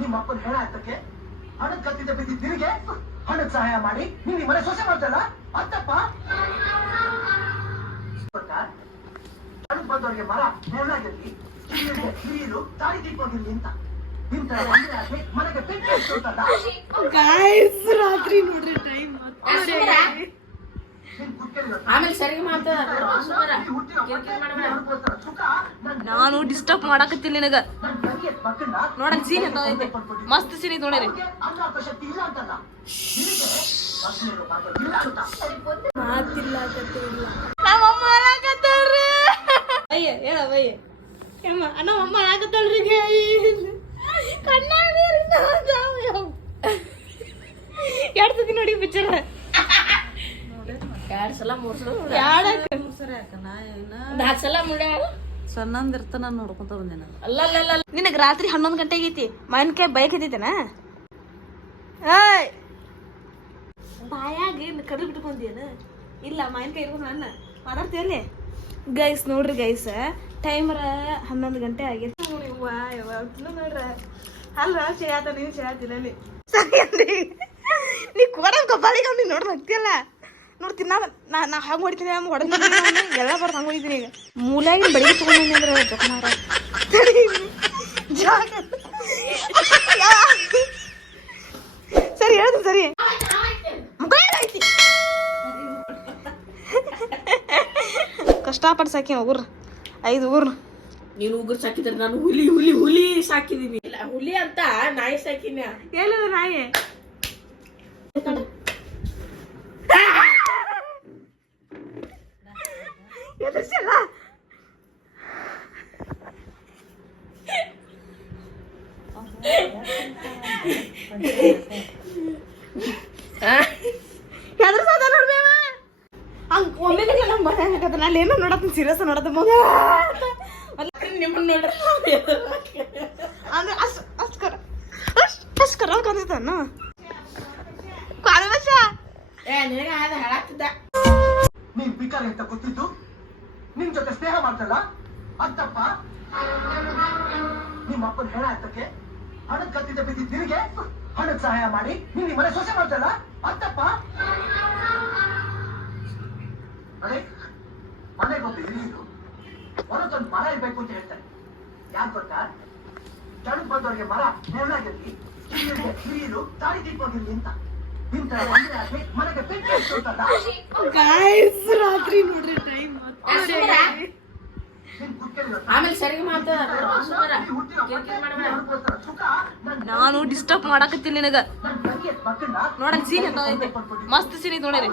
ನಿಮ್ಮ ಅಪ್ಪನ ಹೆಣ ಎತ್ತಕ್ಕೆ ಹಣದ ಕತ್ತಿದ ಬಿದ್ದಿ ತಿರುಗಿ ಹಣದ ಸಹಾಯ ಮಾಡಿ ನೀನ್ ಮನೆ ಸೊಸೆ ಮಾಡ್ತಲ್ಲ ಅಂತಪ್ಪ. ಬಂದವರಿಗೆ ಮರ ನೆರಳಾಗಿರ್ಲಿ, ಹಿರಿಯರು ತಾಳಿ ತಿಕ್ಕೋಗಿರ್ಲಿ ಅಂತ ಇಂತ ಮನೆಗೆ ಬೆಂಕಿ ಹಚ್ಚುತ್ತಲ್ಲ. ರಾತ್ರಿ ನೋಡ್ರಿ ಟೈಮ್ ಆಮೇಲೆ ಸರಿ ನಾನು ಡಿಸ್ಟರ್ಬ್ ಮಾಡಕತ್ತಿಲ್ಲ ನಿನಗ. ನೋಡಲ್ ಸೀನ್ ಅಂತ ಐತೆ, ಮಸ್ತ್ ಸೀನ್ ಐತೆ ನೋಡ್ರಿ. ನಮ್ಮಮ್ಮ ಆಗತ್ತಲ್ರಿ ಅಯ್ಯ ಹೇಳ ಬಯ್ಯ ನಮ್ಮಮ್ಮ ಆಗತ್ತಲ್ರಿ ಕಣ್ಣಾಗ ಎರಡ್ ಸತಿ ನೋಡಿ ಪಿಕ್ಚರ್. ಎರಡ್ ಸಲ ಮೂರ್ ಸಲ ನಾಲ್ಕು ಸಲ ಮುಡ್ಯಾಳ ಸಣ್ಣಂದಿರ್ತಾನ ನೋಡ್ಕೊಂತ ಬಂದೆ ನಾನು. ಅಲ್ಲ ನಿನಗ್ ರಾತ್ರಿ 11 ಗಂಟೆಗೆ ಐತಿ ಮಾವಿನಕಾಯಿ ಬೈಕ್ ಐತೈತೇನ? ಏಯ್ ಬಾಯಾಗಿ ಕಡ್ದು ಬಿಟ್ಕೊಂಡೇನ? ಇಲ್ಲ ಮಾವಿನಕಾಯಿ ಇರ್ಕೊಂಡು ಅನ್ನ ಮಾತಾಡ್ತೀಯಲ್ಲಿ. ಗೈಸ್ ನೋಡ್ರಿ ಗೈಸ್, ಟೈಮರ 11 ಗಂಟೆ ಆಗೈತಿ ನೋಡ್ರ. ಅಲ್ಲ ಚೇತ ನೀನು ಚೇತಿಲ್ಲ ನೀ ಕೊಡಂಗ ಬಾಳಿಗೆ ನೀನು ನೋಡ್ರಿ ಹತ್ತಿಯಲ್ಲ ನೋಡ್ತೀನಿ. ನಾ ಹಾಗೆ ಹೊಡಿತೀನಿ ಹೊಡೆದ ಎಲ್ಲ ಬರ್ದು ಹಂಗೆ ಹೊಡಿತೀನಿ. ಈಗ ಮೂಲಾಗಿನ ಬೆಳಿಗ್ಗೆ ತಗೊಂಡಿ ಅಂದ್ರೆ ಜೊಕಮಾರ ಸರಿ ಹೇಳಿದ್ರು ಸರಿ ಐತಿ. ಕಷ್ಟಪಟ್ಟು ಸಾಕಿ ಉಗುರ್ 5 ಉಗುರ್. ನೀನು ಉಗುರು ಸಾಕಿದ್ರೆ ನಾನು ಹುಲಿ ಸಾಕಿದೀನಿ. ಹುಲಿ ಅಂತ ನಾಯಿ ಸಾಕಿನ. ಹೇಳಿದ ನಾಯಿ ಎದರ್ಸಲ್ಲ ಎದರ್ಸದ ನೋಡ್ಬೇವ ಹಂಗ ಒಮ್ಮೆಲೆ ನಮ್ಮ ಮನೆ ಹಾಕತ್ತ. ನಾನು ಏನೋ ನೋಡತ್ತ ಸೀರಿಯಸ್ ನೋಡತ್ತ ನಿಮ್ಮನ್ನ ನೋಡ್ರ ಅಂದ್ರೆ ಅಷ್ಟು ಕರ ಕಂದಿದ್ದಾನ ಕಾಲವಶ. ನಿನಗ ಅದ ಹೇಳಾಕ್ತಿದ್ದ. ನೀನ್ ಬಿಕಾರ ಅಂತ ಗೊತ್ತಿದ್ದು ನಿಮ್ ಜೊತೆ ಸ್ನೇಹ ಮಾಡ್ತಲ್ಲ ಅಂತಪ್ಪ. ನಿಮ್ಮ ಅಪ್ಪನ ಹೆಣ ಎತ್ತಕ್ಕೆ ಹಣದ ಕತ್ತಿದ ಬಿದ್ದಿ ತಿರುಗಿ ಹಣದ ಸಹಾಯ ಮಾಡಿ ನೀನ್ ಮನೆ ಸೊಸೆ ಮಾಡ್ತಲ್ಲ ಅಂತಪ್ಪ. ಅದೇ ಮನೆಗೊಂದು ಹಿರಿಯರು ಹೊರತೊಂದು ಮರ ಇರ್ಬೇಕು ಅಂತ ಹೇಳ್ತಾರೆ. ಯಾಕೆ ಗೊತ್ತಾ? ಜನಕ್ಕೆ ಬಂದವರಿಗೆ ಮರ ನೆರಳಾಗಿರ್ಲಿ, ಹಿರಿಯರು ತಾಳಿ ತಿಕ್ಕೋಗಿರ್ಲಿ ಅಂತ ಇಂತ ಮನೆಗೆ ಬೆಂಕಿ ಹಚ್ಚುತ್ತಲ್ಲ. ರಾತ್ರಿ ನೋಡ್ರಿ ಟೈಮ್ ಆಮೇಲೆ ಸರಿ ನಾನು ಡಿಸ್ಟರ್ಬ್ ಮಾಡಕತ್ತಿಲ್ಲ ನಿನಗ. ನೋಡಲ್ ಸೀನ್ ಅಂತ ಐತೆ, ಮಸ್ತ್ ಸೀನ್ ಐತೆ ನೋಡ್ರಿ.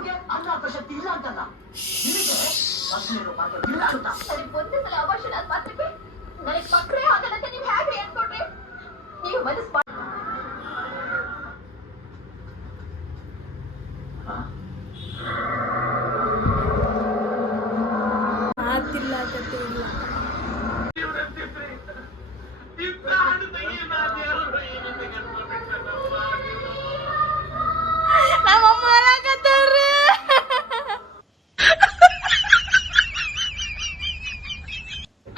ನಮ್ಮಮ್ಮ ಆಗತ್ತಲ್ರಿ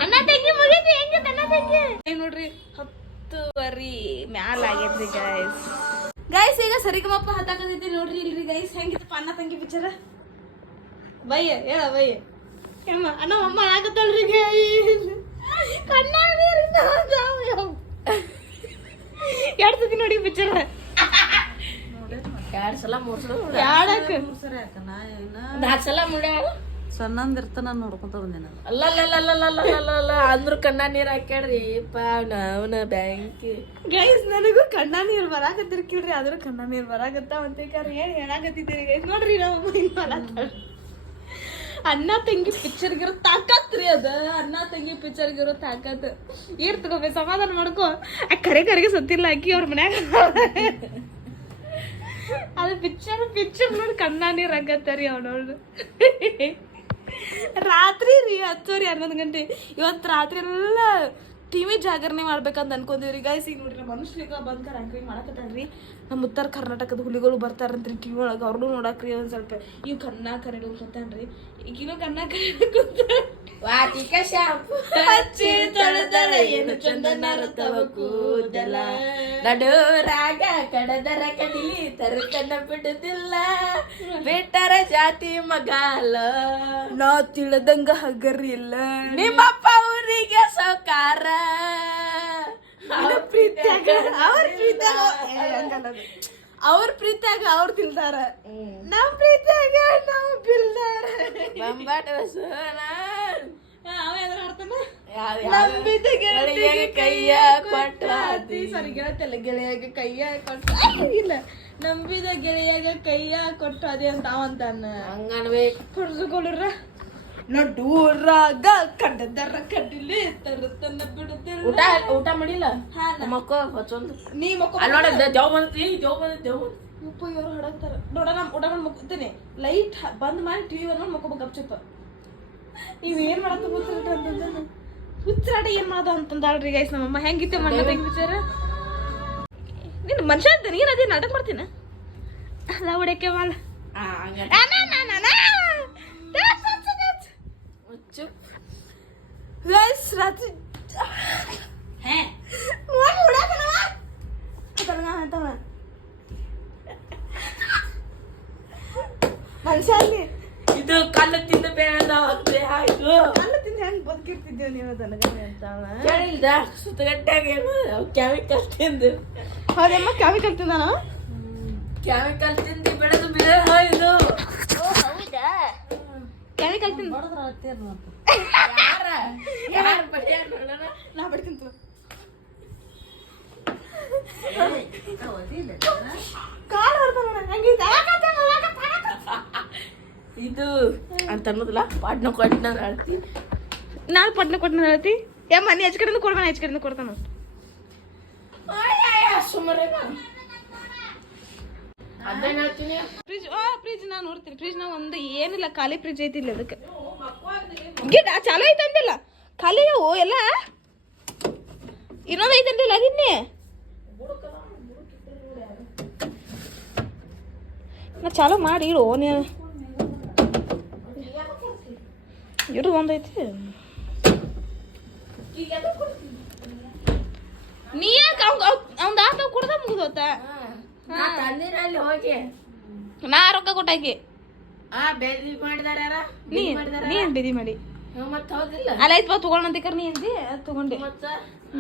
ಅಣ್ಣ ತಂಗಿ ಮುಗಿತಿ ಹೆಂಗ ಅಣ್ಣ ತಂಗಿ ನೋಡ್ರಿ 10:10 ಮ್ಯಾಲ ಆಗೈತ್ರಿ ಗೈಸ್. ಈಗ ಸರಿಗಮಪ್ಪ ಹತ್ತಾಕತೈತಿ ನೋಡ್ರಿ. ಇಲ್ರಿ ಗೈಸ್ ಹೆಂಗಿತ್ತಪ್ಪ ಅಣ್ಣ ತಂಗಿ ಪಿಕ್ಚರ್? ಬಯ್ಯ ಹೇಳ ಬಯ್ಯ ನಮ್ಮಮ್ಮ ಆಗತ್ತಲ್ರಿ ಕಣ್ಣಾಗ ಎರಡ್ ಸತಿ ನೋಡಿ ಪಿಕ್ಚರ್. ಎರಡ್ ಸಲ ಮೂರ್ ಸಲ ನಾಲ್ಕು ಸಲ ಮುಡ್ಯಾಳ ಸಣ್ಣಂದಿರ್ತಾನ ನೋಡ್ಕೊಂತ ಬಂದೆ ನಾನು. ಅಲ್ಲ ಅಂದ್ರು ಕಣ್ಣ ನೀರ್ ಹಾಕ್ಯಾಡ್ರಿ ಅವನ ಬ್ಯಾಂಕ್. ಗೈಸ್ ನನಗೂ ಕಣ್ಣ ನೀರ್ ಬರಾಕತ್ತಿರ್ಕಿಲ್ರಿ, ಆದ್ರೂ ಕಣ್ಣ ನೀರ್ ಬರಾಕತ್ತಾವ ಅಂತ ಏನ್ ಹೇಳಾಕತ್ತಿದ್ದೀರಿ ಗೈಸ್. ನೋಡ್ರಿ ನಾವು ಅಣ್ಣ ತಂಗಿ ಪಿಕ್ಚರ್ಗಿರೋ ತಾಕತ್ರಿ ಅದ. ಅಣ್ಣ ತಂಗಿ ಪಿಕ್ಚರ್ಗಿರೋ ತಾಕತ್ ತಗೋಬೇ ಸಮಾಧಾನ ಮಾಡ್ಕೊ. ಕರೆಗೆ ಸತ್ತಿಲ್ಲ ಅಕ್ಕಿ ಅವ್ರ ಮನ್ಯಾಗ. ಅದು ಪಿಕ್ಚರ್ ನೋಡಿ ಕಣ್ಣ ನೀರ್ ಆಗತ್ತರಿ ಅವನವ್ರು. ರಾತ್ರಿ ರೀ 10:11 ಗಂಟೆ ಇವತ್ತು ರಾತ್ರಿ ಎಲ್ಲ ಟಿವಿ ಜಾಗರಣೆ ಮಾಡ್ಬೇಕಂತ ಅನ್ಕೊಂತೀವ್ರಿ ಗೈಸ್. ಈಗ ನೋಡ್ರಿ ಮನುಷ್ಯಲಿಗ ಬಂದ್ ರ್ಯಾಂಕಿಂಗ್ ಮಾಡಕತ್ತಾನ್ರಿ. ನಮ್ಮ ಉತ್ತರ ಕರ್ನಾಟಕದ ಹುಲಿಗಳು ಬರ್ತಾರಂತ್ರಿ ಟಿವಿ ಒಳಗೆ. ಅವ್ರನ್ನೂ ನೋಡಕ್ರಿ ಒಂದ್ ಸ್ವಲ್ಪ. ಇವ್ ಕಣ್ಣ ಕರೆಗಳು ಕೂತಾನ್ರಿ. ಈಗಿನೂ ಕಣ್ಣ ಹಚ್ಚಿ ತೊಳೆದಳ ಏನು ಚಂದನ ರತವ ಕೂದಲ ನಡುರಾಗ ಕಡದರ ಕಡಿಲಿ ತರುತನ ಬಿಡುದಿಲ್ಲ ಬಿಟ್ಟರ ಜಾತಿ ಮಗಾಲ ನಾ ತಿಳಿದಂಗ ಹಗರಿಲ್ಲ ನಿಮ್ಮಪ್ಪ ಊರಿಗೆ ಸೌಕಾರ ಅವ್ರ ಪ್ರೀತಿಯಾಗ ಅವ್ರು ತಿಳ್ತಾರ ನಮ್ ಪ್ರೀತಿಯಾಗ ನಾವ್ ಬಿಲ್ದಾರ ಬಂಬಾಟ ಬಸವನ ನಂಬಿದ ಗೆಳೆಯಗೆ ಕೈಯ ಕೊಟ್ಟಾದಿ. ಸಾರಿ ಗೆಳತಿಯಲ್ಲ ಗೆಳೆಯಾಗ ಕೈಯ ಕೊಟ್ಟ ಇಲ್ಲ ನಂಬಿದ ಗೆಳೆಯಾಗ ಕೈಯ ಕೊಟ್ಟು ಅದೇ ಅಂತ ಅವಂತಾನ ಹಂಗನ್ಬೇಕು. ಕೊಡ್ಸ್ಕೊಳ್ರ ನಡುರಾಗ ಕಡ್ಡದರ ಕಡ್ಡಿಲಿ ತರುತ್ತನ್ನ ಬಿಡುತ್ತಿಲ್ಲ ಊಟ ಮಾಡಿಲ್ಲ ಮಕ್ಕ ಹೊಚ್ಚೊಂದು ನೀ ಮಕ್ಕ ಅಲ್ಲಿ ನೋಡ ದೇವ್ ಬಂದಿ ದೇವ್ ಬಂದಿ ಉಪ್ಪ ಇವ್ರು ಹೊಡಕ್ತಾರ ನೋಡ ನಮ್ ಊಟ ಮಾಡಿ ಮಕ್ಕೋತೀನಿ ಲೈಟ್ ಬಂದ್ ಮಾಡಿ ಟಿವಿ ಬಂದ್ ಮಕ್ಕೋಬೇಕು ಗಪ್ಚಿಪ್ಪ ನೀವ್ ಏನ್ ಮಾಡತ್ತ ಗೊತ್ತಿಲ್ರಿ ಅಂತಂದ ಹುಚ್ಚರಾಟ ಏನ್ ಮಾಡೋದು ಅಂತಂದಾಳ್ರಿ ಗೈಸ್ ನಮ್ಮಮ್ಮ ಹೆಂಗಿತ್ತೆ ಮಣ್ಣ ಹೆಂಗ್ ವಿಚಾರ ನಿನ್ ಮನುಷ್ಯ ಅಂತ ನೀನ್ ಅದೇ ನಾಟಕ ಮಾಡ್ತೀನ ಅಲ್ಲ ಹೊಡಕ್ಕೆ ಮಾಲ ಗೈಸ್ ರಾತ್ರಿ ಮನುಷ್ಯ ಅಲ್ಲಿ ಇದು ಕಲ್ಲು ತಿಂದು ಬೇಡ ಆಯ್ತು ಕಲ್ಲು ತಿಂದು ಹೆಂಗ್ ಬದುಕಿರ್ತಿದ್ದೇವ್ ನೀವು ನನಗೆ ಅಂತ ಕೇಳಿಲ್ದ ಸುತ್ತಗಟ್ಟಾಗ ಕೆಮಿಕಲ್ ತಿಂದು ಹೌದಮ್ಮ ಕೆಮಿಕಲ್ ತಿಂದ ನಾನು ಕೆಮಿಕಲ್ ತಿಂದು ಬೆಳೆದು ಬೇರೆ ಇದು ಕೆಮಿಕಲ್ ತಿಂದು ಯಾರ ಬಡಿಯ ನೋಡೋಣ ನಾ ಬಡ್ತೀನಿ ಕಾಲ್ ಹೊಡ್ತಾನ ಹೆಂಗಿದೆ ಇದು ಅಂತ ಅನ್ನೋದಿಲ್ಲ ಪಾಟ್ನ ಕೊಟ್ಟಿನ ಹೇಳ್ತಿ ನಾನು ಪಟ್ನ ಕೊಟ್ಟನ ಹೇಳ್ತಿ ಯಾ ಮನೆ ಹೆಚ್ ಕಡೆಯಿಂದ ಕೊಡ್ಬೇನ ಹೆಚ್ ಕಡೆಯಿಂದ ಕೊಡ್ತಾನ ಸುಮಾರು ಅದೇನ್ ಹೇಳ್ತೀನಿ ಫ್ರಿಜ್ ನಾನು ನೋಡ್ತೀನಿ ಫ್ರಿಜ್ ನಾವು ಒಂದು ಏನಿಲ್ಲ ಖಾಲಿ ಫ್ರಿಜ್ ಐತಿ ಇಲ್ಲ ಅದಕ್ಕೆ ಗಿಡ ಚಾಲು ಐತೆ ಅಂದಿಲ್ಲ ಖಾಲಿ ಅವು ಎಲ್ಲ ಇನ್ನೊಂದು ಐತಂದಿಲ್ಲ ಅದಿನ್ನೇ ನಾ ಚಾಲು ಮಾಡಿ ಇಡು ನೀನು ಇಡು ಒಂದೈತಿ ನೀ ಯಾಕೆ ಅವ್ನ ಆತ ಕುಡ್ದ ಮುಗ್ದೋತ ತಂದಿರಲ್ಲಿ ಹೋಗಿ ನಾ ರೊಕ್ಕ ಕೊಟ್ಟಾಕಿ ಬೇದಿ ಮಾಡಿದಾರ ಯಾರ ನೀ ಏನ್ ಬಿದಿ ಮಾಡಿ ಮತ್ತ ಹೌದಿಲ್ಲ ಅಲ್ಲ ಐತ್ ಬಾ ತಗೊಳ್ಳಂತಿಕರ್ ನೀ ಅಂದಿ ಅದ್ ತಗೊಂಡೆ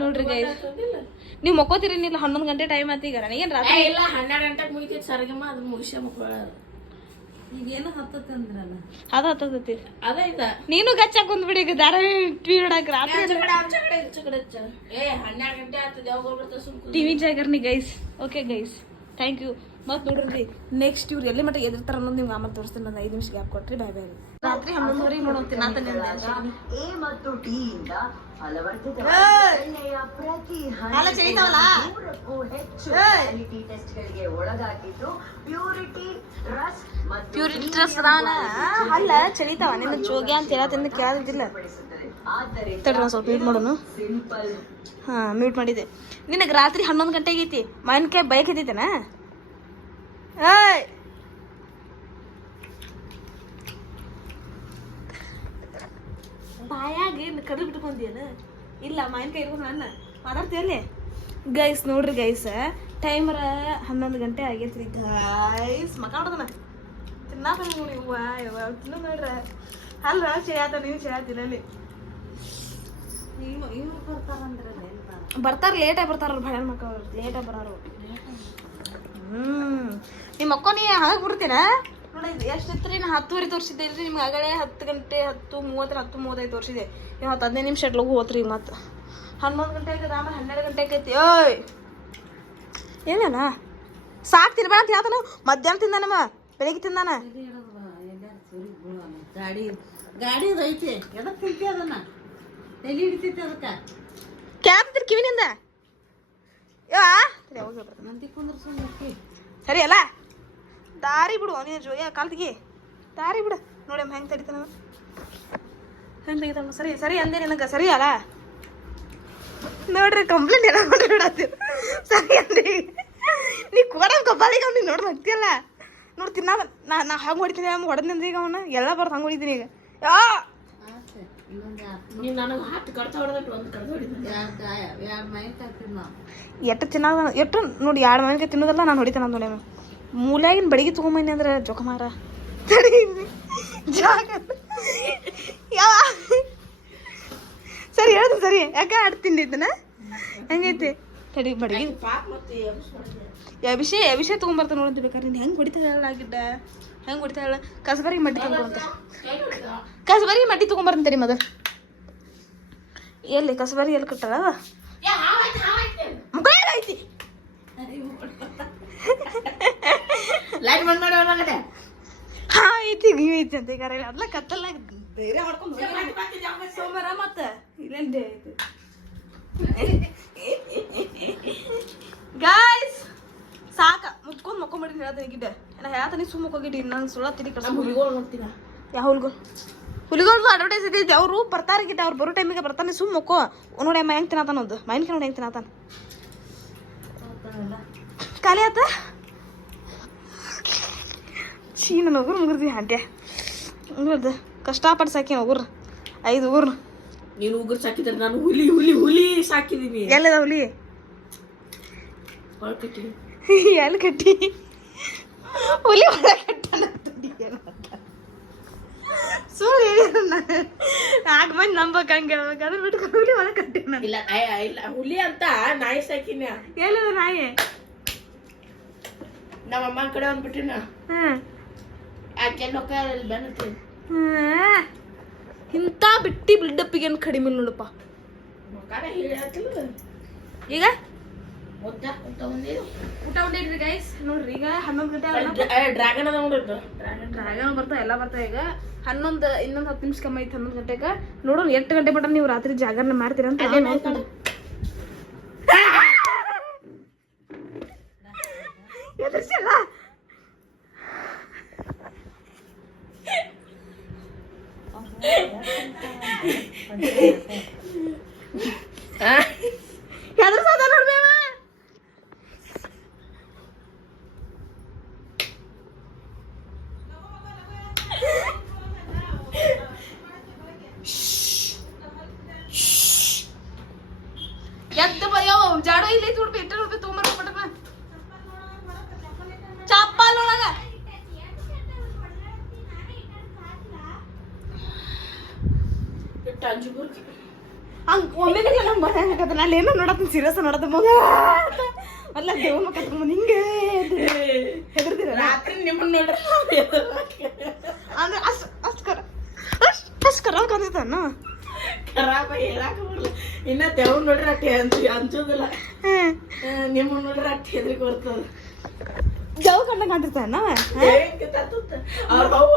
ನೋಡ್ರಿ ಗೈಸ್ ನೀವ್ ಮಕ್ಕೋತೀರಿ ಇಲ್ಲ 11 ಗಂಟೆ ಟೈಮ್ ಆತಿ ಈಗ ನನಗೇನ್ ರಾತ್ರಿ ಇಲ್ಲ 12 ಗಂಟೆಗೆ ಮುಗಿತೈತಿ ಸರ್ಗಮ್ಮ ಅದನ್ನ ಮುಗಿಸೇ ಮಕ್ಕಳು ಈಗೇನು ಹತ್ತತ್ತೆ ಅಂದ್ರಲ್ಲ ಅದು ಹತ್ತತಿ ಅದೈತ ನೀನು ಗಚ್ಚ ಕುಂದ್ಬಿಡಿ ಈಗ ದಾರ ಟಿವಿ ನೋಡಕ್ ರಾತ್ರಿ 12 ಗಂಟೆ ಆಗ್ತದೆ ಯಾವಾಗ ಹೋಗ್ಬಿಡ್ತ ಸುಮ್ಕು ಟಿವಿ ಜಾಗರ್ನಿ guys okay guys thank you ಮತ್ ನೋಡ್ರಿ ನೆಕ್ಸ್ಟ್ ಇವ್ರು ಎಲ್ಲಿ ಮಟ್ಟ ಎದಿರ್ತಾರ ಅನ್ನೋದು ನಿಮ್ಗೆ ಆಮೇಲೆ ತೋರಿಸ್ತೀನಿ ನಾನು 5 ನಿಮಿಷ ಗ್ಯಾಪ್ ಕೊಟ್ರಿ ಬಾಯ್ ಬಾಯ್ ರಾತ್ರಿ 11:30 ನೋಡೋತೀನಿ ನಾ ತಾನೇ ಎ ಮತ್ತು ಟಿ ಇಂದ ಫಲವರ್ಧಿತ ಪ್ರತಿ ಹಾಲ ಚೈತಾವಲ್ಲ ಹಂತಕ್ಕೂ ಹೆಚ್ಚು ಕ್ವಾಲಿಟಿ ಟೆಸ್ಟ್ಗಳಿಗೆ ಒಳಗಾಗಿದ್ದು ಪ್ಯೂರಿಟಿ ಟ್ರಸ್ಟ್ ಮತ್ತು ಪ್ಯೂರಿಟಿ ಟ್ರಸ್ಟ್ ಅದಾವನ ಅಲ್ಲ ಚಳಿತಾವ ನಿನ್ನ ಜೋಗ್ಯ ಅಂತ ಹೇಳತ್ತಿಂದ ಕೇಳೋದಿಲ್ಲ ಆದ್ದರಿಂದ ತಡ್ರಿ ಒಂದು ಸ್ವಲ್ಪ ಮ್ಯೂಟ್ ಮಾಡೋನು ಸಿಂಪಲ್ ಹಾ ಮ್ಯೂಟ್ ಮಾಡಿದ್ದೆ ನಿನಗೆ ರಾತ್ರಿ 11 ಗಂಟೆಗೆ ಐತಿ ಮಾವಿನಕಾಯಿ ಬೈಕ್ ಐತೈತೇನ ಏಯ್ ಬಾಯಾಗಿ ಕಡ್ದು ಬಿಟ್ಕೊಂದಿಯನ ಇಲ್ಲ ಮಾವಿನಕಾಯಿ ಇರ್ಬೋದು ನನ್ನ ಮಾತಾಡ್ತೀಯಲ್ಲಿ ಗೈಸ್ ನೋಡ್ರಿ ಗೈಸ್ ಟೈಮರ 11 ಗಂಟೆ ಆಗೈತ್ರಿ ಗೈಸ್ ಮಕಾಡದನ ತಿನ್ನಾಕ ನೋಡಿ ತಿನ್ನ ನೋಡ್ರ ಅಲ್ಲ ಚೇಯಾತ ನೀವು ಚೇಯಾತಿಲ್ಲ ಅಲ್ಲಿ ಬರ್ತಾರ ಲೇಟಾಗಿ ಬರ್ತಾರ ಭಯ ಮಕ್ಕಳು ಲೇಟಾಗಿ ಬರೋರು ನಿಮ್ಮ ಅಕ್ಕ ನೀ ಹಾಗೆ ಬಿಡ್ತೀನ ನೋಡಿ ಎಷ್ಟಿತ್ತು ರೀ ನಾ 10:30 ತೋರಿಸಿದ್ದೆ ಇಲ್ರಿ ನಿಮ್ಗೆ ಆಗಲೇ 10 ಗಂಟೆ 10:30 10:35 ತೋರಿಸಿದೆ ನೀವು 15 ನಿಮಿಷ ಲಗು ಹೋತ್ರಿ ಮತ್ತೆ 11 ಗಂಟೆಗೆ ಆಮೇಲೆ 12 ಗಂಟೆಗೆ ಐತಿ ಓಯ್ ಏನೇನ ಸಾಕು ತಿನ್ಬೇಡ ಅಂತ ಹೇಳ್ತಾನ ಮಧ್ಯಾಹ್ನ ತಿಂದಾನಮ್ಮ ಬೆಳಿಗ್ಗೆ ತಿಂದಾನ ಗಾಡಿ ಐತಿ ಎದಕ್ ತಿಂತಿ ಅದನ್ನ ತಲೆ ಹಿಡಿತೈತಿ ಅದಕ್ಕ ಕ್ಯಾಬ್ ಕಿವಿನಿಂದ ಯಾ ಮಂದಿ ಕುಂದ್ರಸಿ ಸರಿ ಅಲ್ಲ ದಾರಿ ಬಿಡು ನೀನು ಜೋಯ ಕಾಲ್ತಿಗೆ ದಾರಿ ಬಿಡು ನೋಡಿ ಹೆಂಗೆ ತಡಿತಾನ ಹೆಂಗೆ ತೆಗಿತಾನ ಸರಿ ಸರಿ ಅಂದೆ ನಿನಗೆ ಸರಿ ಅಲ್ಲ ನೋಡ್ರಿ ಕಂಪ್ಲೇಂಟ್ ಎಲ್ಲ ಬಿಡತ್ತೀರ ಸರಿ ಅಂದ್ರಿ ನೀ ಕೊಡೋದು ಕಬ್ಬಾಳಿಗೆ ಅವ್ನಿಗೆ ನೋಡಿ ನಗ್ತಿಯಲ್ಲ ನೋಡಿ ತಿನ್ನ ನಾ ಹಂಗೆ ಹೊಡಿತೀನಿ ಹೊಡೆದ್ನಿಂದ ಈಗ ಅವನ್ನ ಎಲ್ಲ ಬರ್ದು ಹಂಗೆ ಹೊಡಿತೀನಿ ಈಗ ಯಾ ಇನ್ನೊಂದು ನೀನ್ ನನಗೆ 10 ಕಡ್ತ ಹೊಡೆದಟ್ಟು 1 ಕಡ್ತ ಹೊಡಿದ ಎರಡು ಮಾವಿನಕಾಯಿ ತಿನ್ನೋ ಎಷ್ಟು ಚೆನ್ನಾಗ ಎಷ್ಟು ನೋಡಿ 2 ಮಾವಿನಕಾಯಿ ತಿನ್ನೋದಲ್ಲ ನಾನು ಹೊಡಿತೇನೆ ನೋಡಿ ಮೂಲ್ಯಾಗಿನ ಬಡಿಗೆ ತೊಗೊಂಬಂದಿ ಅಂದ್ರೆ ಜೋಕಮಾರ ಜಾಗ ಯಾವ ಸರಿ ಹೇಳ್ದು ಸರಿ ಯಾಕೆ ಆಡ್ತೀನಿ ಇದನ್ನ ಹೆಂಗೈತಿ ತಡಿ ಬಡಿಗೆ ಪಾಪ ಮತ್ತೆ ಅಭಿಷೇಕ್ ತೊಗೊಂಬರ್ತಾನೆ ನೋಡಂತ ಬೇಕಾದ್ರೆ ನೀನು ಹೆಂಗೆ ಹೊಡಿತಾ ಆಗಿದ್ದ ಹೆಂಗೆ ಹೊಡಿತಾ ಹೇಳ ಕಸಬರಿಗೆ ಮಟ್ಟಿ ತೊಗೊಂಬರಂತ ಕಸಬರಿಗೆ ಮಟ್ಟಿ ತೊಗೊಂಬರ್ತೀನಿ ತಡಿ ಮೊದಲು ಎಲ್ಲಿ ಕಸಬರಿ ಎಲ್ಲಿ ಕಟ್ಟಾರ ಮುಖ ಐತಿ ಲೈಟ್ ಬಂದ್ ಮಾಡಿ ಒಳಗಡೆ ಹಾ ಐತಿ ನೀವ್ ಐತಿ ಅಂತ ಈಗ ಅದ್ಲ ಕತ್ತಲ್ಲ ಬೇರೆ ಮಾಡ್ಕೊಂಡು ಸೋಮವಾರ ಮತ್ತೆ ಇಲ್ಲೇ ಐತಿ ಗಾಯ್ಸ್ ಸಾಕ ಮುಚ್ಕೊಂಡ್ ಮಕ್ಕೊಂಬಿಡಿ ಹೇಳ್ತೀನಿ ಗಿಡ್ಡ ನಾ ಹೇಳ್ತಾನೆ ಸುಮ್ಮ ಹೋಗಿಡಿ ನಂಗೆ ಸುಳ್ಳ ತಿಳಿ ಕಳ್ಸ ಹುಲಿಗೋಳು ನೋಡ್ತೀನ ಯಾವ ಹುಲಿಗೋಳ್ದು ಅಡ್ವರ್ಟೈಸ್ ಐತಿ ಅವರು ಬರ್ತಾರ ಗಿಟ್ಟ ಅವ್ರು ಬರೋ ಟೈಮಿಗೆ ಬರ್ತಾನೆ ಸುಮ್ಮ ಮಕ್ಕೋ ನೋಡಿ ಅಮ್ಮ ಹೆಂಗೆ ತಿನ್ನತಾನ ಒಂದು ಮಾವಿನಕಾಯಿ ನೋಡಿ ಹೆಂಗೆ ತಿನ್ನತಾನ ಖಾಲಿ ಆತ ಛೀ ನನ್ನ ಉಗುರು ಮುಗಿರ್ದಿ ಅಂಟೆ ಉಗುರ್ದು ಕಷ್ಟಪಟ್ಟು ಸಾಕಿ ಉಗುರು 5 ಉಗುರು ನೀನು ಉಗುರು ಸಾಕಿದ್ರೆ ನಾನು ಹುಲಿ ಸಾಕಿದೀನಿ ಎಲ್ಲದ ಹುಲಿ ಹೊರಕಟ್ಟಿ ಎಲ್ಲಿ ಕಟ್ಟಿ ಹುಲಿ ಒಳ ಕಟ್ಟಾನ ಸುಳ್ಳು 4 ಮಂದಿ ನಂಬಕ್ ಹಂಗೆ ಹೇಳ್ಬೇಕಾದ್ರೆ ಬಿಟ್ಟು ಹುಲಿ ಒಳ ಕಟ್ಟಿ ಇಲ್ಲ ಇಲ್ಲ ಹುಲಿ ಅಂತ ನಾಯಿ ಸಾಕಿನ ಎಲ್ಲದ ನಾಯಿ ನಮ್ಮ ಅಮ್ಮನ ಕಡೆ ಒಂದ್ಬಿಟ್ಟಿನ ಹ್ಮ್ ಆಕೆ ಲೊಕ್ಕ ಬೆನ್ನತ್ತಿ ಇಂಥ ಬಿಟ್ಟಿ ಬಿಲ್ಡಪ್ಪಿಗೆ ಏನು ಕಡಿಮೆ ನೋಡಪ್ಪ ಮಕ್ಕಳ ಹೇಳತ್ತಿಲ್ಲ ಈಗ ಊಟ ಉಂಡಿರು ಊಟ ಉಂಡಿದ್ರಿ ಗೈಸ್ ನೋಡ್ರಿ ಈಗ 11 ಗಂಟೆ ಡ್ರ್ಯಾಗನ್ ಅದ ನೋಡಿದ್ದು ಡ್ರ್ಯಾಗನ್ ಬರ್ತಾ ಎಲ್ಲ ಬರ್ತಾ ಈಗ ಇನ್ನೊಂದು 10 ನಿಮಿಷ ಕಮ್ಮಿ ಐತಿ 11 ಗಂಟೆಗೆ ನೋಡೋಣ 8 ಗಂಟೆ ಮಟ್ಟ ನೀವು ರಾತ್ರಿ ಜಾಗರಣೆ ಮಾಡ್ತೀರ ಅಂತ ಎದುರ್ಸಲ್ಲ ಎದುರ್ಸದ ನೋಡ್ಬೇವ ಎದ್ದು ಬಯ್ಯೋ ಜಾಡು ಇಲ್ಲಿ ತುಡ್ಬಿ 8 ರೂಪಾಯಿ ತೊಗೊಂಬರ್ಬೇಕಪ್ಪ ಚಪ್ಪಲ್ ಒಳಗ ಹಂಗ ಒಮ್ಮೆಲೆ ನಂಗೆ ಬರಂಗ ನಾನು ಏನೋ ನೋಡತ್ತೀನಿ ಸೀರಿಯಸ್ ನೋಡತ್ತ ಮಗ ಅಲ್ಲ ದೇವ್ ಮಕ್ಕಳು ಮುಂದೆ ಹಿಂಗೆ ಹೆದರ್ತೀರ ರಾತ್ರಿ ನಿಮ್ಮನ್ನ ನೋಡ್ರಿ ಅಂದ್ರೆ ಅಷ್ಟು ಕರಾವ್ ಕಾಣ್ತಾನ ಖರಾಬ ಹೇಳಾಕ ಬರಲ್ಲ ಇನ್ನ ದೇವ್ ನೋಡ್ರಿ ಅಟ್ಟಿ ಅನ್ಸೋದಿಲ್ಲ ನಿಮ್ಮನ್ನ ನೋಡ್ರಿ ಅಟ್ಟಿ ಹೆದ್ರಿಕೆ ಬರ್ತದ ದೇವ್ ಕಂಡ ಕಾಣ್ತಿರ್ತಾನ ಅವ್ರ ಅವ್ವ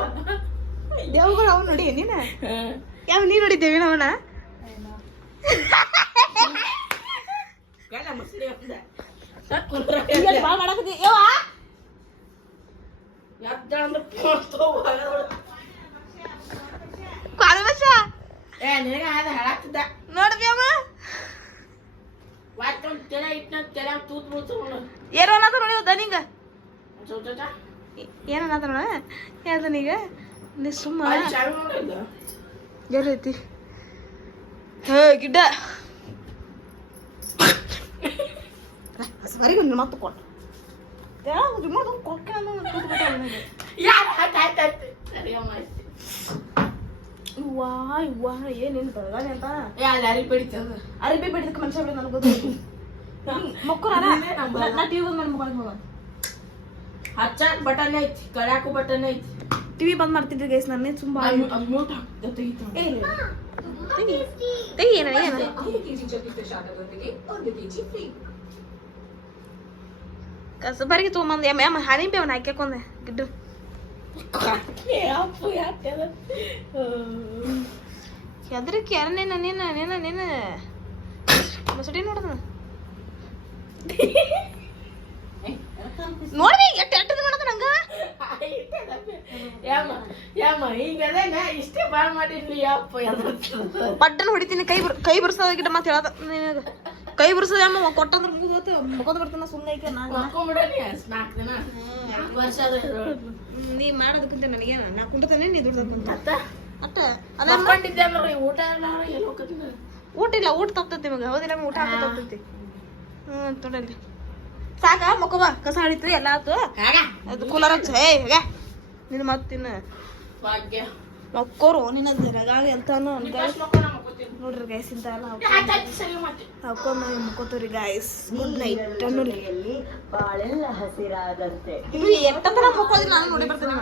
ದೇವ್ಗಳು ಅವ್ ನೋಡಿ ನೀನ ಯಾವ ನೀ ನೋಡಿದ್ದೇವಿ ಅವನ ಬಾಳ ಮಾಡಕತ್ತಿ ಯವ್ವ ಕಾಲವಶ ನೋಡ್ಬಿ ಅಮ್ಮ ಏನೋ ಅನ್ನತ ನೋಡಿ ದನಿಂಗ ಏನನ್ನತ ನೋಡ ಹೇಳ್ದನೀಗ ನೀ ಸುಮ್ಮ ಎಲ್ಲೈತಿ ಹೇ ಗಿಡ್ಡ ಸರಿ ಒಂದು ಮಾತು ಕೊಟ್ಟು ಏನೇನು ಬರಗಾನೆ ಅಂತ ಅರಿಬಿ ಬಿಡಿದಕ್ಕೆ ಮನುಷ್ಯ ಬಿಡ ನನಗೆ ಗೊತ್ತು ಮಕ್ಕಳ ನಾ ಟಿವಿ ಬಂದ್ ಮಾಡಿ ಮುಖ ಹೋಗ ಹಚ್ಚಾಕ್ ಬಟನ್ ಐತಿ ಕಳ್ಯಾಕು ಬಟನ್ ಐತಿ ಟಿವಿ ಬಂದ್ ಮಾಡ್ತಿದ್ರಿ ಗೈಸ್ ನನ್ನೇ ತುಂಬಾ ಮ್ಯೂಟ್ ಕಸಬರಿಗೆ ತೊಗೊಂಬಂದು ಎಮ್ಮ ಹಾನಿಂಪಿ ಅವನ ಹಾಕ್ಯಾಕೊಂಡೆ ಗಿಡ್ಡು ಎದ್ರಕ್ಕೆ ಯಾರನೇನ ನೀನ ಮಸಡಿ ನೋಡದ ನೋಡ್ರಿ ಎಷ್ಟು ಎಟ್ಟದ ನೋಡದ ನಂಗ ಇಷ್ಟೇ ಬಾಳ್ ಮಾಡಿರ್ಲಿ ಪಡ್ಡನ್ ಹೊಡಿತೀನಿ ಕೈ ಬರ್ಸೋದ ಗಿಡ ಮತ್ತೆ ಹೇಳದ ನಿನಗ ಕೈ ಬರ್ಸೋದ ಅಮ್ಮ ಕೊಟ್ಟಂದ್ರ ಮುಗಿದ ಮಕ್ಕೊಂಡ್ ಬರ್ತಾನ ಸುಮ್ಮನೆ ಐಕೆ ನೀ ಮಾಡೋದಕ್ಕಂತ ನನಗೆ ನಾ ಕುಂಟತಾನೆ ನೀ ದುಡ್ದು ಕುಂತ ಅಟ್ಟ ಅಲ್ಲ ಮಕ್ಕೊಂಡಿದ್ದೆ ಅಂದ್ರೆ ಊಟ ಎಲ್ಲ ಎಲ್ಲಿ ಹೋಗ್ತೀನಿ ಊಟ ಇಲ್ಲ ಊಟ ತಪ್ತೈತಿ ನಿಮಗೆ ಹೌದಿಲ್ಲ ಊಟ ಹಾಕೋ ತಪ್ತೈತಿ ತೊಡಲಿ ಸಾಕ ಮಕ್ಕೋ ಬಾ ಕಸ ಹಿಡಿತು ಎಲ್ಲ ಆತು ಅದು ಕೂಲರ್ ಹಚ್ಚ ಹೇಗೆ ನಿನ್ನ ಮತ್ತಿನ್ನ ಭಾಗ್ಯ ಮಕ್ಕೋರು ನಿನ್ನ ಜರಗಾಗ ಎಂತಾನು ನೋಡ್ರಿ ಗೈಸ್ ಇಂತ ಎಲ್ಲ ಹಾಕೊಂಡ್ ನಾವು ಮುಕ್ಕೋತೀವ್ರಿ ಗೈಸ್ ಗುಡ್ ನೈಟ್ ಅನ್ನೋರಿ ಬಾಳೆಲ್ಲ ಹಸಿರಾದಂತೆ ಇದು ಎಷ್ಟಂತ ಮುಕ್ಕೋದಿಲ್ಲ ನಾನು ನೋಡಿ ಬರ್ತೇನೆ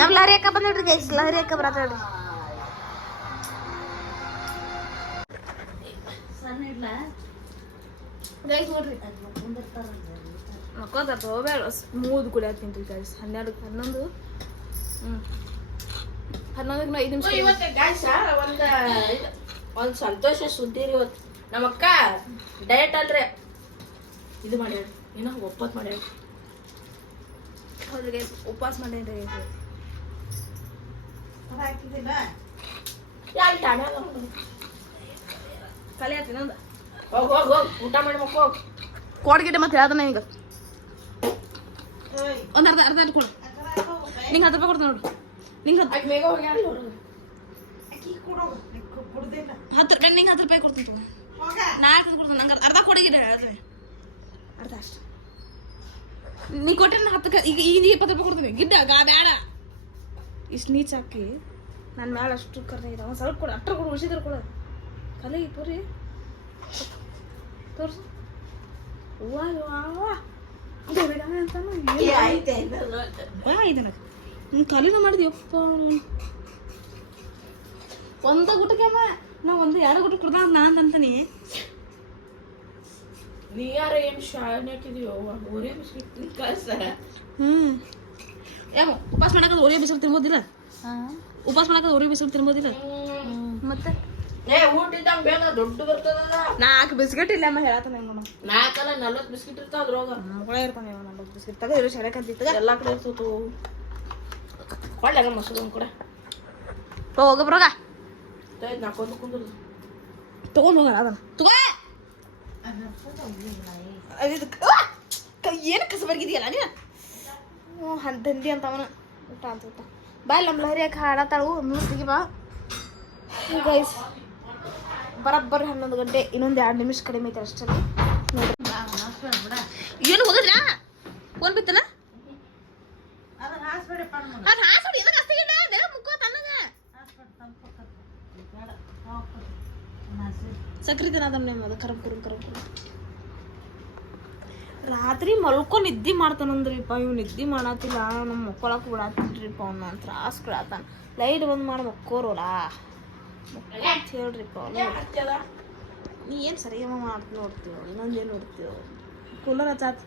ನಮ್ ಲಾರಿ ಅಕ್ಕ ಬಂದ್ರಿ ಗೈಸ್ ಲಾರಿ ಅಕ್ಕ ಬರತ್ತ ಸಣ್ಣ ಇಲ್ಲ ಗೈಸ್ ನೋಡ್ರಿ ಮಕ್ಕೋತ ಹೋಗ್ಬೇಡ ಸ್ಮೂದ್ ಕುಡಿಯತ್ತೀನಿ ಗೈಸ್ 11 11 5 ನಿಮಿಷ ಇವತ್ತು ಗಾಯ್ಸ ಒಂದ್ ಸಂತೋಷ ಸುದ್ದಿ ರೀ ಇವತ್ತು ನಮ್ಮ ಅಕ್ಕ ಡಯಟ್ ಅಲ್ರಿ ಇದು ಮಾಡ್ಯಾಳ ಏನೋ ಒಪ್ಪತ್ ಮಾಡ್ಯಾಳ ಹೌದು ಗೈಸ್ ಉಪವಾಸ ಮಾಡೇನ್ರಿ ಹಾಕಿದಿಲ್ಲ ಯಾರು ಟಾಣ್ಯಾಗ ಕಲೆ ಆತಿ ನಂದ ಹೋಗ್ ಹೋಗ್ ಹೋಗ್ ಊಟ ಮಾಡಿ ಮಕ್ಕ ಹೋಗ್ ಕೋಡ್ಗಿಡ್ಡೆ ಮತ್ತೆ ಹೇಳ್ತಾನೆ ಈಗ ಒಂದು ಅರ್ಧ ಕೊಡು ನಿಂಗೆ 10 ರೂಪಾಯಿ ಕೊಡ್ತೀನಿ ನೋಡು ನಿಂಗೆ ಆಕೆ ಬೇಗ ಹೋಗ್ಯಾಳ ನೋಡು ಕುಡ್ದಿಲ್ಲ 10 ರೂಪಾಯಿ ನಿಂಗೆ 10 ರೂಪಾಯಿ ಕೊಡ್ತೀನಿ ತಗೋ ನಾಳೆ ತಂದು ಕೊಡ್ತೀನಿ ನಂಗೆ ಅರ್ಧ ಕೊಡಗಿಡ್ಡೆ ಹೇಳಿದ್ರೆ ಅರ್ಧ ಅಷ್ಟು ನೀ ಕೊಟ್ಟರೆ ನಾನು 10 ಈಗ 20 ರೂಪಾಯಿ ಕೊಡ್ತೀನಿ ಗಿಡ್ಡ ಬೇಡ ಇಷ್ಟು ನೀಚ್ ಹಾಕಿ ನನ್ನ ಮ್ಯಾಲೆ ಅಷ್ಟು ಕರ್ನೆ ಇದೆ ಒಂದು ಸ್ವಲ್ಪ ಕೊಡು ಅಟ್ರ ಕೊಡು ಉಳಿಸಿದ್ರೆ ಕೊಡು ಕಲೆ ಪೂರಿ ತೋರ್ಸು ವಾ ಅಂತಾನು ಐತೆ ಬಾ ಇದನ್ನ ನೀನು ಕಲಿನ ಮಾಡಿದ್ವಿ ಅಪ್ಪ ಒಂದು ಗುಟ್ಟಕ್ಕೆ ನಾ ಒಂದು 2 ಗುಟ್ಟು ಕುಡ್ದ ನಾನು ಅಂತಾನೆ ನೀ ಯಾರ ಏನು ಶಾಲೆ ಹಾಕಿದೀವೋ ಊರೇ ಬಿಸ್ಕಿಟ್ ಕಳ್ಸ ಯಾವ ಉಪವಾಸ ಮಾಡಕ್ಕೆ ಓರಿಯ ಬಿಸಿಲು ತಿನ್ಬೋದಿಲ್ಲ ಉಪವಾಸ ಮಾಡಕ್ಕೆ ಓರಿಯ ಬಿಸಿಲು ತಿನ್ಬೋದಿಲ್ಲ ಮತ್ತೆ ಏ ಊಟ ಇದ್ದಂಗ ಬೇಗ ದೊಡ್ಡ ಬರ್ತದಲ್ಲ 4 ಬಿಸ್ಕೆಟ್ ಇಲ್ಲ ಅಮ್ಮ ಹೇಳತ್ತಾನೆ ನೋಡು 4 ಅಲ್ಲ 40 ಬಿಸ್ಕಿಟ್ ಇರ್ತಾವ ಅದ್ರೊಳಗ ಮಗಳ ಇರ್ತಾನೆ 40 ಬಿಸ್ಕೆಟ್ ತಗೋ ಇರೋ ಶಾಲೆ ಕಂತಿತ್ತು ಎಲ್ಲಾ ಕಡೆ ಇರ್ತತು ಒಳ್ಳೆ ಮೊಸರು ಕೂಡ ಹೋಗ ಬರೋಗ ನಾಕೊಂದು ಕುಂದ್ರು ತಗೊಂಡ್ ಹೋಗೋಣ ಅದನ್ನ ತಗೋ ಏನು ಕಸ ಬರ್ಗಿದೆಯಲ್ಲ ನೀನು ದಂದಿ ಅಂತವನ ಊಟ ಅಂತ ಊಟ ಬಾಯ್ ನಮ್ಮ ಲಹರಿಯಾಕ ಹಾಡತ್ತಾಳು ಮ್ಯೂಸಿಗೆ ಬಾ ಗೈಸ್ ಬರಬ್ಬರಿ 11 ಗಂಟೆ ಇನ್ನೊಂದು 2 ನಿಮಿಷ ಕಡಿಮೆ ಐತೆ ಅಷ್ಟೇ ಏನು ಹೋಗಿದ್ರಾ ಫೋನ್ ಬಿತ್ತಲ್ಲ ಅದನ್ನ ಹಾಸ್ಬೇಡಪ್ಪ ಅದು ಹಾಸೋಡಿ ಇದಕ್ಕೆ ಅಷ್ಟೇ ಗಿಡ ಬೇಗ ಮುಕ್ಕೋ ತನ್ನಗ ಸಕ್ರಿ ತಿನ್ನ ಅದನ್ನ ಅದು ಕರಂ ರಾತ್ರಿ ಮಲ್ಕೊಂಡು ನಿದ್ದೆ ಮಾಡ್ತಾನಂದ್ರಿಪ್ಪ ಇವ್ ನಿದ್ದೆ ಮಾಡತ್ತಿಲ್ಲ ನಮ್ಮ ಮಕ್ಕೊಳಕ್ಕೆ ಬಿಡಾತಿನ್ರಿಪ್ಪ ಅವ್ನು ನಾನು ತ್ರಾಸ ಕೊಡತ್ತಾನ ಲೈಟ್ ಬಂದ್ ಮಾಡಿ ಮಕ್ಕೋರೋಲ್ಲ ಅಂತ ಹೇಳ್ರಿಪ್ಪ ನೀ ಏನು ಸರಿಯಮ್ಮ ಮಾಡ್ತಿ ನೋಡ್ತೀವ ಇನ್ನೊಂದೇನು ನೋಡ್ತೀವ ಕೂಲರ್ ಹಚ್ಚಾತ್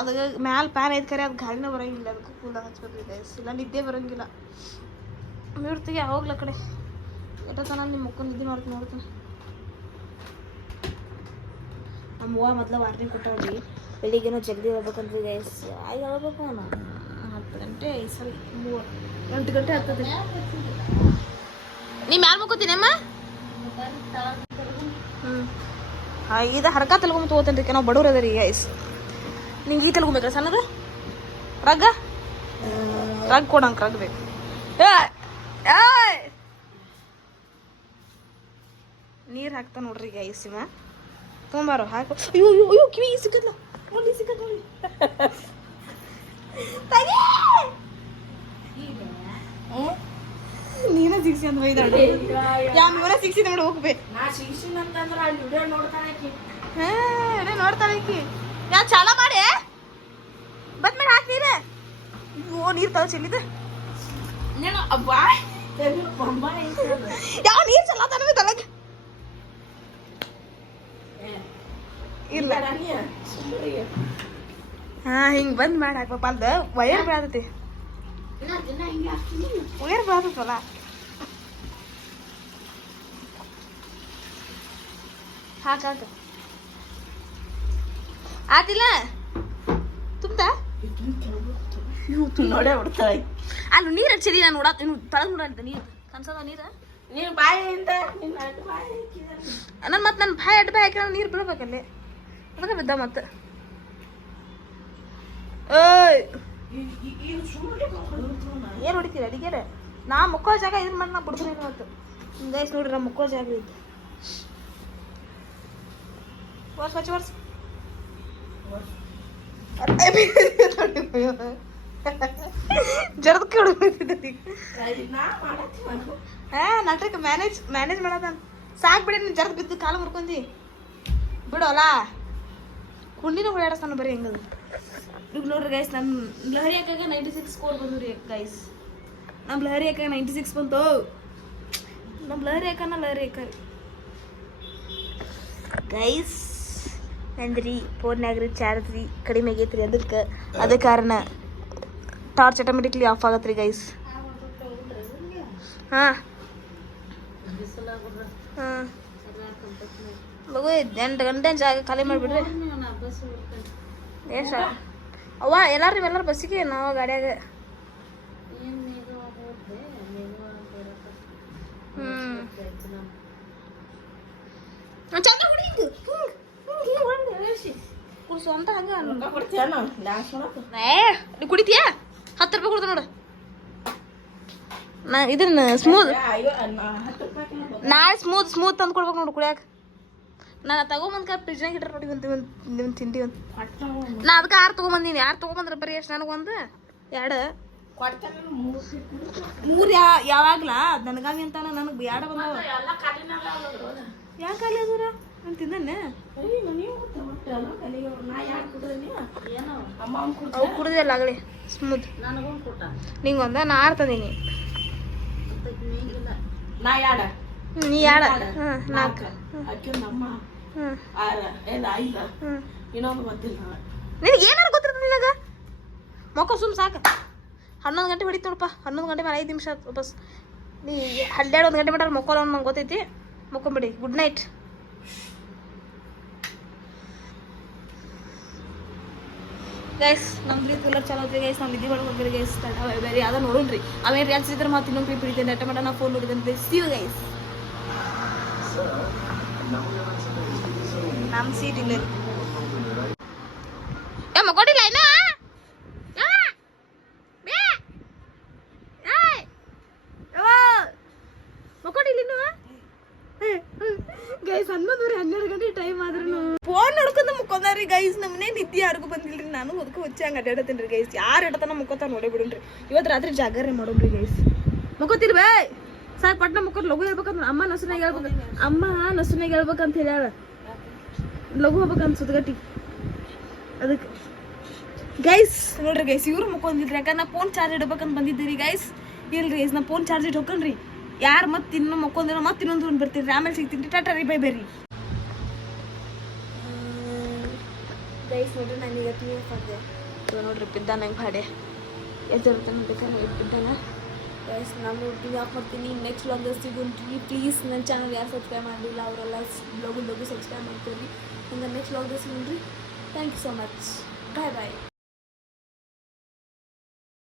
ಅದಕ್ಕೆ ಮ್ಯಾಲ ಪ್ಯಾನ್ ಐತೆ ಕರೆ ಅದು ಗಾಳಿನ ಬರೋಂಗಿಲ್ಲ ಅದಕ್ಕೂ ಕೂಲರ್ ಹಚ್ಬೇಕಿದೆ ಇಲ್ಲ ನಿದ್ದೆ ಬರೋಂಗಿಲ್ಲ ನೋಡ್ತೀವಿ ಹೋಗ್ಲ ಕಡೆ ಎಷ್ಟೊತ್ತನ ನಿಮ್ಮ ಮಕ್ಕಳು ನಿದ್ದೆ ಮಾಡ್ತೀನಿ ನೋಡ್ತೀನಿ ನಮ್ಮವ್ವ ಮೊದಲ ವಾರ್ನಿಂಗ್ ಕೊಟ್ಟವ್ರಿ ಬೆಳಿಗ್ಗೆನೂ ಜಲ್ದಿ ಹೇಳ್ಬೇಕಂದ್ರೆ ಗೈಸ್ ಆಗ ಹೇಳ್ಬೇಕು ನಾನು 10 ಗಂಟೆ ಸರಿ 8 ಗಂಟೆ ಆಗ್ತದೆ ನೀ ಮ್ಯಾಲ ಮುಕ್ಕೋತೀನಿ ಅಮ್ಮ ಇದು ಹರ್ಕ ತಲ್ಗೊಂಬ ತಗೋತೇನೆ ರೀ ನಾವು ಬಡವ್ರು ಅದ ರೀ ಗೈಸ್ ನಿಂಗೆ ಈ ತಲ್ಗೊಬೇಕ್ರ ಸಣ್ಣದು ರಗ್ ಕೊಡಂಗೆ ರಗ್ ಬೇಕು ನೀರು ಹಾಕ್ತಾ ನೋಡ್ರಿ ಗೈಸ್ ಇವ ತೊಂಬಾರೋ ಹಾಕು ಅಯ್ಯೋ ಕಿವಿ ಸಿಕ್ಕದ್ಲ ನೋಡಿ ಸಿಕ್ಕದ್ ನೋಡಿ ನೀನ ಸಿಕ್ಸಿ ಅಂತ ಬೈದಾಡ ಇವನ ಸಿಕ್ಸಿ ನೋಡಿ ಹೋಗ್ಬೇಕು ನಾ ಸಿಗ್ಸಿನ ಅಂತಂದ್ರ ಅಲ್ಲಿ ವಿಡಿಯೋ ನೋಡ್ತಾನೆ ಆಕಿ ನೋಡ್ತಾಳೆ ಆಕಿ ಯಾ ಚಾಲ ಮಾಡಿ ಬಂದ್ ಮೇಲೆ ಹಾಕಿ ನೀರು ಓ ನೀರು ತಗೋ ಚೆಲ್ಲಿದ ನೀನು ಬಾಯ್ ಬೊಂಬಾಯಿ ಯಾವ ನೀರು ಚಲ್ಲತಾನ ತಳಗ ಇಲ್ಲ ಹಾ ಹಿಂಗ್ ಬಂದ್ ಮಾಡಿ ಹಾಕ್ಬೇಕಪ್ಪ ಅಲ್ದ ವಯರ್ ಬೀಳತೈತಿ ವಯರ್ ಬೀಳತೈತಲ್ಲ ಹಾಕ ಆತಿಲ್ಲ ತುಂಬ ನೋಡೇ ಬಿಡ್ತಾಳೆ ಅಲ್ಲಿ ನೀರು ಹಚ್ಚಿರಿ ನಾನು ನೋಡ ಇನ್ನು ತಳಗ್ ನೋಡಂತ ನೀರು ಕನ್ಸದ ನೀರು ನೀನು ಬಾಯಿಂದ ನಿನ್ನ ಬಾಯಿ ನನ್ನ ಮತ್ತೆ ನನ್ನ ಬಾಯಿ ಅಡ್ಡ ಬಾಯಿ ಹಾಕಿದ್ರೆ ನೀರು ಬೀಳ್ಬೇಕಲ್ಲಿ ಅದಕ್ಕೆ ಬಿದ್ದ ಮತ್ತೆ ಏಯ್ ಏನು ಹೊಡಿತೀರಿ ಅಡಿಗೆರೆ ನಾ ಮುಕ್ಕೋ ಜಾಗ ಇದನ್ನ ಮಾಡಿ ನಾ ಬಿಡ್ತೀನಿ ಇವತ್ತು ಗೈಸ್ ನೋಡ್ರಿ ನಾ ಮುಕ್ಕೋ ಜಾಗ ಐತಿ ವರ್ಷ ಜರದಕ್ಕೆ ಹೊಡ್ಕೊತಿದ್ದೆ ನಾಟಕ ಮ್ಯಾನೇಜ್ ಮಾಡದ ಸಾಕ್ ಬಿಡಿ ನೀನು ಜರದ್ ಬಿದ್ದು ಕಾಲು ಮುರ್ಕೊಂಡಿ ಬಿಡೋಲ್ಲ ಕುಂಡಿನ ಓಡಾಡಿಸ್ತಾನ ಬರೀ ಹೆಂಗದು ಈಗ ನೋಡ್ರಿ ಗೈಸ್ ನಮ್ಮ ಲಹರಿ ಹಾಕಾಗ 96 ಸ್ಕೋರ್ ಬಂದು ರೀ ಗೈಸ್ ನಮ್ಮ ಲಹರಿ ಹಾಕಾಗ 96 ಬಂತು ನಮ್ಮ ಲಹರಿ ಹಾಕಾರಿ ಗೈಸ್ ನಂದ್ರಿ ಫೋನ್ಯಾಗ್ರಿ ಚಾರ್ಜ್ ರೀ ಕಡಿಮೆ ಆಗೈತ್ರಿ ಅದ ಕಾರಣ ಟಾರ್ಚ್ ಆಟೋಮೆಟಿಕ್ಲಿ ಆಫ್ ಆಗತ್ರಿ ಗೈಸ್ ಹಾಂ ಲಗು 8 ಗಂಟೆ ಜಾಗ ಖಾಲಿ ಮಾಡಿಬಿಡ್ರಿ ಎಷ್ಟು ಅವ್ವ ಎಲ್ಲರೂ ಬಸ್ಸಿಗೆ ನಾವು ಗಾಡಿಯಾಗ ಚಂದ ಕುಡಿಸು ಅಂತ ಹಂಗ ನೀ ಕುಡಿತೀಯ 10 ರೂಪಾಯಿ ಕೊಡ್ತ ನೋಡು ನಾ ಇದನ್ನ ಸ್ಮೂತ್ ನಾಳೆ ಸ್ಮೂತ್ ತಂದು ಕೊಡ್ಬೇಕು ನೋಡು ಕುಡಿಯಾಕ ನಾನು ತಗೊಂಬಂದ್ಕ ಫ್ರಿಜ್ನಾಗ ಇಟ್ರೆ ನೋಡಿ ಒಂದು ತಿಂಡಿ ಒಂದು ನಾ ಅದಕ್ಕೆ 6 ತೊಗೊಂಬಂದೀನಿ 6 ತೊಗೊಂಬಂದ್ರೆ ಬರೀ ಎಷ್ಟು ನನಗೊಂದು 2 3 ಯಾವಾಗ್ಲ ನನಗಾಗಿ ಅಂತ ನನಗೆ 2 ಬಂದವ ಯಾಕೆ ಖಾಲಿ ಅದರ ನಾನು ತಿಂದನ್ನೆ ಅವು ಕುಡ್ದಿಲ್ಲ ಆಗಲಿ ಸ್ಮೂತ್ ನಿಂಗೊಂದ ನಾ 6 ತಂದೀನಿ ನೀ 2 4 ನಿನಗೆ ಏನಾರು ಗೊತ್ತಿರ್ತದೆ ನಿನಗ ಮಕ್ಕಳು ಸುಮ್ ಸಾಕು 11 ಗಂಟೆ ಹೊಡಿತು ನೋಡಪ್ಪ 11 ಗಂಟೆ ಮೇಲೆ 5 ನಿಮಿಷ ಆಯ್ತು ಬಸ್ ನೀ 12 ಗಂಟೆ ಮಟ್ಟ ಮಕ್ಕಳು ನಂಗೆ ಗೊತ್ತೈತಿ ಮಕ್ಕೊಂಬಿಡಿ ಗುಡ್ ನೈಟ್ ಗೈಸ್ ನಮ್ದು ಕೂಲರ್ ಚಲೋ ಐತಿ ಗೈಸ್ ನಾವು ನಿದ್ದೆ ಮಾಡ್ಕೊಂಡು ಹೋಗ್ರಿ ಗೈಸ್ ಬೇರೆ ಯಾವ್ದು ನೋಡೋಣ್ರಿ ಅವೇನು ರಿಯಾಕ್ಸ್ ಇದ್ರೆ ಮತ್ತೆ ಇನ್ನೊಂದು ಕ್ಲಿಪ್ ಹಿಡಿತೇನೆ ಅಟ್ಟ ಮಟ್ಟ ನಾ ಫೋನ್ ನೋಡಿದಂತೆ ಸಿವ್ ಗೈಸ್ ನಮ್ಮ ಸೀಟ್ ಇಲ್ಲ ಮಕ್ಕೊಂಡಿಲ್ಲ ಇನ್ನ ಮಕ್ಕೊಂಡಿಲ್ಲ ಇನ್ನು ಗೈಸ್ 11 ಗಂಟೆ ಟೈಮ್ ಆದ್ರೂ ಫೋನ್ ನೋಡ್ಕೊಂಡು ಮುಕ್ಕೊಂಡ್ರಿ ಗೈಸ್ ನಮ್ಮನೆ ನಿದ್ದೆ ಯಾರಿಗೂ ಬಂದಿಲ್ರಿ ನಾನು ಅದಕ್ಕೆ ಹುಚ್ಚಿ ಹಂಗೆ ಅಡ್ಡಾಡತ್ತೀನಿ ರೀ ಗೈಸ್ ಯಾರು ಇಡತನ ಮುಕ್ಕೋತ ನೋಡೇ ಬಿಡುನ್ರಿ ಇವತ್ತು ರಾತ್ರಿ ಜಾಗರಣೆ ಮಾಡೋಣ್ರಿ ಗೈಸ್ ಮುಕ್ಕೋತೀರಿ ಬೇ ಸಾಕು ಪಟ್ನ ಮುಕ್ಕೋರು ಲಘು ಹೇಳ್ಬೇಕಂತ ಅಮ್ಮ ನಸುನಾಗ ಹೇಳ್ಬೇಕಂತ ಹೇಳ್ಯಾಳ ಲಘು ಹೋಗ್ಬೇಕಂತ ಸುದ್ಗಟ್ಟಿ ಅದಕ್ಕೆ ಗೈಸ್ ನೋಡ್ರಿ ಗೈಸ್ ಇವ್ರು ಮುಕ್ಕೊಂಡಿದ್ರಿ ಯಾಕಂದ್ರೆ ನಾ ಫೋನ್ ಚಾರ್ಜ್ ಇಡ್ಬೇಕಂತ ಬಂದಿದ್ದೀರಿ ಗೈಸ್ ಇಲ್ರಿ ಗೈಸ್ ನಾ ಫೋನ್ ಚಾರ್ಜ್ ಇಟ್ಟು ಹೋಗ್ಕನ್ರಿ ಯಾರು ಮತ್ತೆ ಇನ್ನೂ ಮಕ್ಕೊಂದಿರೋ ಮತ್ತೆ ಇನ್ನೊಂದು ಬರ್ತೀರಿ ಆಮೇಲೆ ಸಿಗ್ತೀನಿ ಟಾಟಾ ರೀ ಬೈ ಬೇರಿ ಗೈಸ್ ನೋಡ್ರಿ ನಾನು ಈಗ ತಿಂದೆ ನೋಡ್ರಿ ಬಿದ್ದಾನ ನಂಗೆ ಭಾಡೆ ಎಷ್ಟು ಇರ್ತಾನೆ ಬೇಕಾದ್ರೆ ಬಿದ್ದಾನ ಗೈಸ್ ನಾನು ಯಾಕೆ ಮಾಡ್ತೀನಿ ನೆಕ್ಸ್ಟ್ ವ್ಲಾಗ್ ಸಿಗುಂಟ್ರಿ ಪ್ಲೀಸ್ ನನ್ನ ಚಾನಲ್ ಯಾರು ಸಬ್ಸ್ಕ್ರೈಬ್ ಮಾಡಲಿಲ್ಲ ಅವರೆಲ್ಲ ಲಗು ಸಬ್ಸ್ಕ್ರೈಬ್ ಮಾಡ್ತೀರಿ ಹಂಗೆ ನೆಕ್ಸ್ಟ್ ವ್ಲಾಗ್ ಸಿಗುಂಟ್ರಿ thank you so much bye